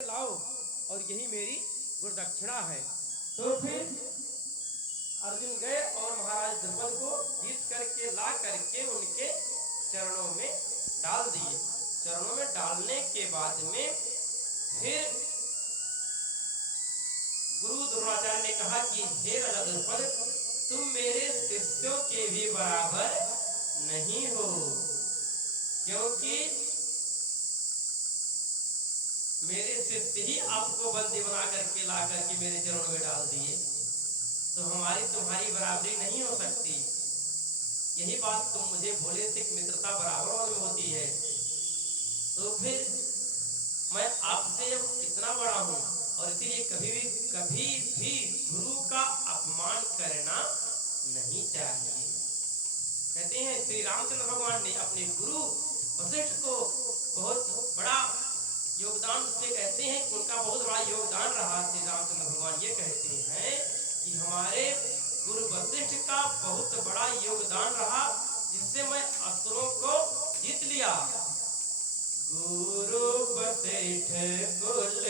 लाओ और यही मेरी गुरुदक्षिणा है। तो फिर अर्जुन गए और महाराज द्रुपद को जीत करके ला करके उनके चरणों में डाल दिए। चरणों में डालने के बाद में फिर गुरु द्रोणाचार्य ने कहा कि हे राजा द्रुपद, तुम मेरे शिष्यों के भी बराबर नहीं हो, क्योंकि मेरे शिष्य ही आपको बंदी बना करके ला करके मेरे चरणों में डाल दिए, तो हमारी तुम्हारी बराबरी नहीं हो सकती। यही बात तुम मुझे बोले थे कि मित्रता बराबरों में होती है। तो फिर मैं आपसे अब इतना बड़ा हूं और इसीलिए कभी भी गुरु का अपमान करना नहीं चाहिए। कहते हैं श्री रामचंद्र भगवान ने अपने गुरु वशिष्ठ को बहुत बड़ा योगदान उसमें कहते हैं कि उनका बहुत बड़ा योगदान रहा। श्री रामचंद्र भगवान ये कहते हैं कि हमारे गुरु वशिष्ठ का बहुत बड़ा योगदान रहा, जिससे मैं असुरों को जीत लिया। गुरु वशिष्ठ कुल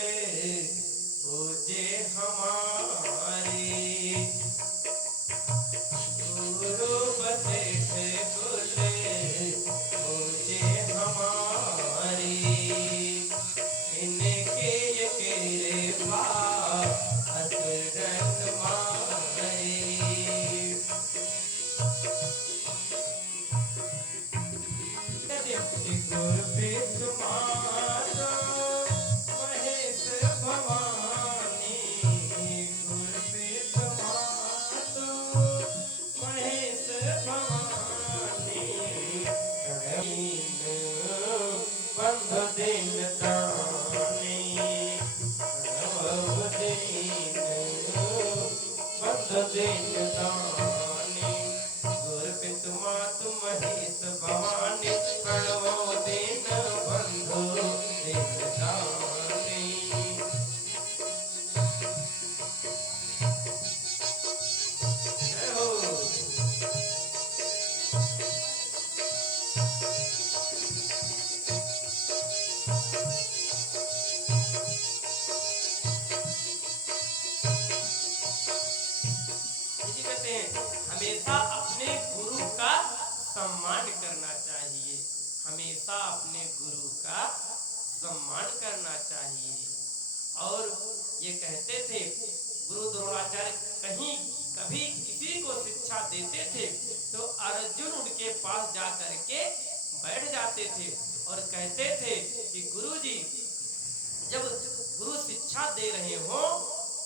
पूजे हमारे, गुरु वशिष्ठ कुल पूजे हमारे, इनके कृपा असुरन मारे। हमेशा अपने गुरु का सम्मान करना चाहिए, हमेशा अपने गुरु का सम्मान करना चाहिए। और ये कहते थे गुरु द्रोणाचार्य कहीं कभी किसी को शिक्षा देते थे तो अर्जुन उनके पास जा करके बैठ जाते थे और कहते थे कि गुरुजी, जब गुरु शिक्षा दे रहे हो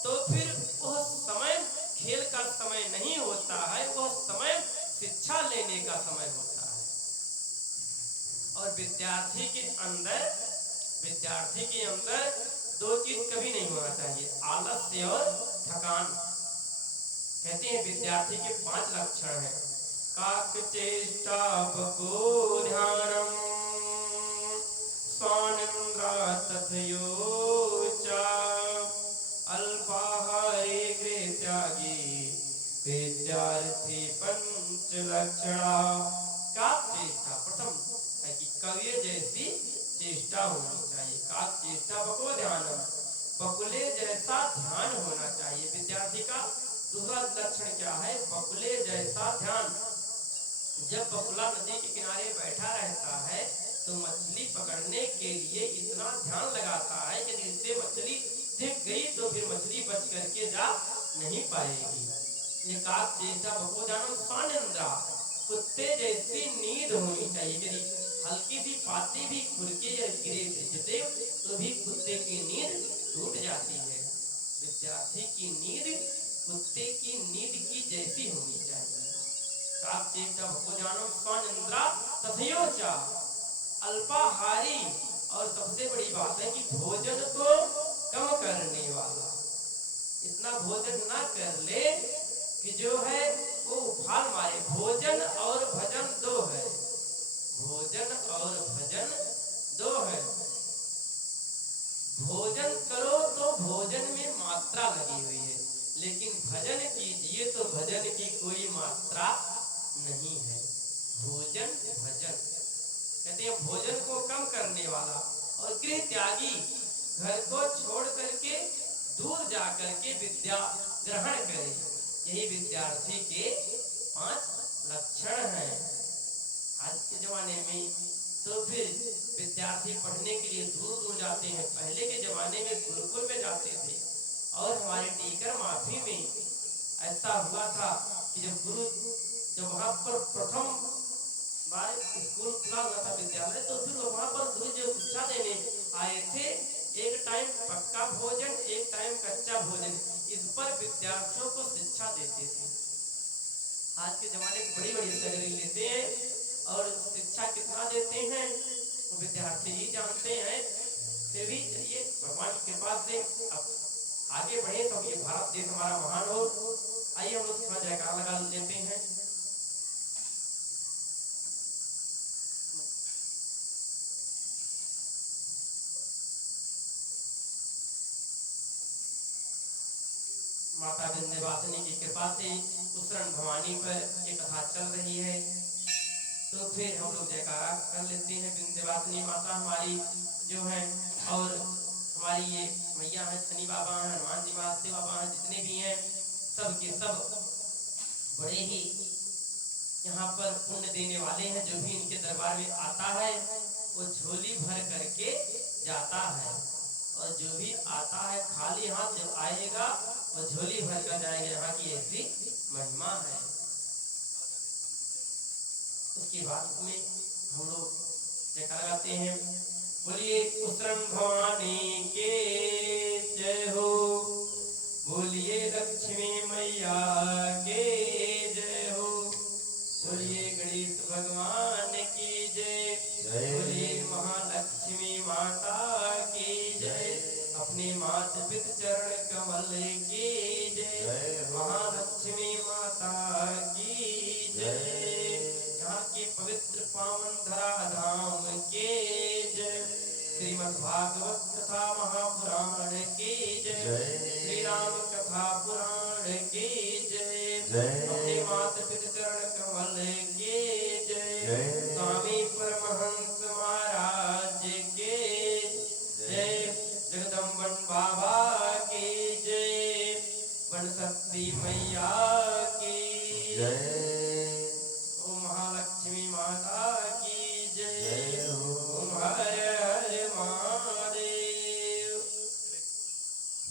तो फिर वह समय खेल का समय नहीं होता है, वह समय शिक्षा लेने का समय होता है। और विद्यार्थी के अंदर दो चीज कभी नहीं होना चाहिए, आलस्य और थकान। कहते हैं विद्यार्थी के 5 लक्षण हैं। काक चेष्टा बको ध्यानम स्वानिंद्रा तथयोचा अल्पाहारे गृह त्यागी विद्यार्थी 5 लक्षणा। काक चेष्टा प्रथम है कि कवि जैसी चेष्टा होनी चाहिए। काक चेष्टा बको ध्यानम, बकुले जैसा ध्यान होना चाहिए विद्यार्थी का। दूसरा लक्षण क्या है? बकुले जैसा ध्यान। जब बकुला नदी के किनारे बैठा रहता है तो मछली पकड़ने के लिए इतना ध्यान लगाता है कि जिससे मछली दिख गई तो फिर मछली बच करके जा नहीं पाएगी। ये काक चेष्टा बको ध्यानम स्वानिंद्रा, कुत्ते जैसी नींद होनी चाहिए। यदि हल्की सी पाती भी खुरके या गिरे भिजते तो भी कुत्ते की नींद टूट जाती है। विद्यार्थी की नींद कुत्ते की नींद की जैसी होनी चाहिए। काक चेष्टा बको ध्यानम स्वानिंद्रा तथयोचा अल्पाहारी। और सबसे बड़ी बात है कि भोजन को कम करने वाला, इतना भोजन ना कर ले कि जो है वो उफान मारे। भोजन और भजन दो है, भोजन और भजन दो है। भोजन करो तो भोजन में मात्रा लगी हुई है, लेकिन भजन कीजिए तो भजन की कोई मात्रा नहीं है। भोजन भजन कहते हैं भोजन को कम करने वाला। और गृह त्यागी, घर को छोड़ करके दूर जा करके विद्या ग्रहण करे। यही विद्यार्थी के 5 लक्षण हैं। आज के जमाने में तो फिर विद्यार्थी पढ़ने के लिए दूर दूर जाते हैं। पहले के जमाने में गुरुकुल में जाते थे और हमारे टीकर माफी में ऐसा हुआ था कि जब वहां पर प्रथम बार स्कूल खुला हुआ था विद्यालय, तो फिर वहां पर गुरु जो शिक्षा देने आए थे, एक टाइम पक्का भोजन एक टाइम कच्चा भोजन, इस पर विद्यार्थियों को शिक्षा देते थे। आज के जमाने की बड़ी बड़ी सैलरी लेते हैं और शिक्षा कितना देते हैं तो विद्यार्थी ही जानते हैं। फिर भी चलिए भगवान की कृपा से अब आगे बढ़े तो ये भारत देश हमारा महान हो। आइए हम लोग थोड़ा जयकारा लगा लेते हैं। माता विंध्यवासिनी की कृपा से उसरण भवानी पर ये कथा चल रही है, तो फिर हम लोग जयकारा कर लेते हैं। विंध्यवासिनी माता हमारी जो है और हमारी ये मैया है, शनि बाबा हैं, हनुमान जी महादेव बाबा हैं, जितने भी हैं सब के सब बड़े ही यहाँ पर पुण्य देने वाले हैं। जो भी इनके दरबार में आता है वो झोली भर करके जाता है, और जो भी आता है खाली हाथ जब आएगा वो झोली भर कर जाएंगे। यहाँ की ऐसी महिमा है। उसके बाद में हम लोग जयकारा गाते हैं। बोलिए उसरण भवानी के जय हो, बोलिए लक्ष्मी मैया के जय हो, बोलिए गणेश भगवान की जय, बोलिए महालक्ष्मी माता की जय, अपने माता पिता चरण कमल की जय, महालक्ष्मी माता की जय, यहाँ के पवित्र पावन धरा धाम के जय, श्रीमद् भागवत कथा महापुराण की जय, श्री राम कथा पुराण की जय, अपने माता पिता चरण कमल की जय, स्वामी परमहंस महाराज के जय, जगदम्बन बाबा की जय, बन शक्ति मैया की जय।